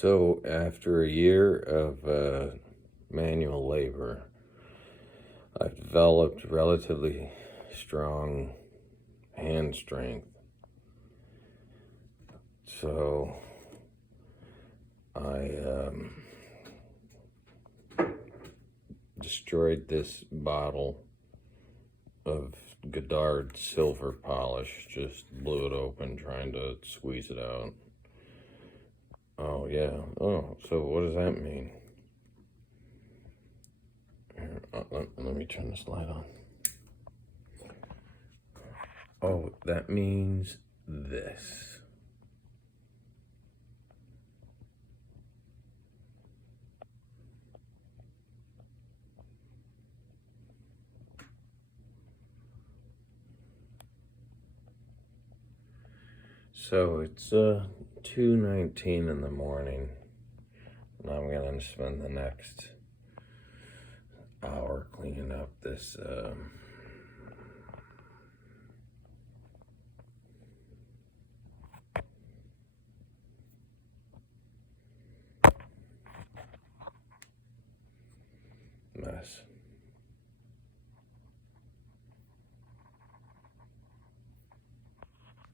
So after a year of manual labor, I've developed relatively strong hand strength. So I destroyed this bottle of Godard silver polish, just blew it open trying to squeeze it out. Oh yeah, oh, so what does that mean? Here, let me turn this light on. Oh, that means this. So it's 2:19 in the morning, and I'm gonna spend the next hour cleaning up this mess.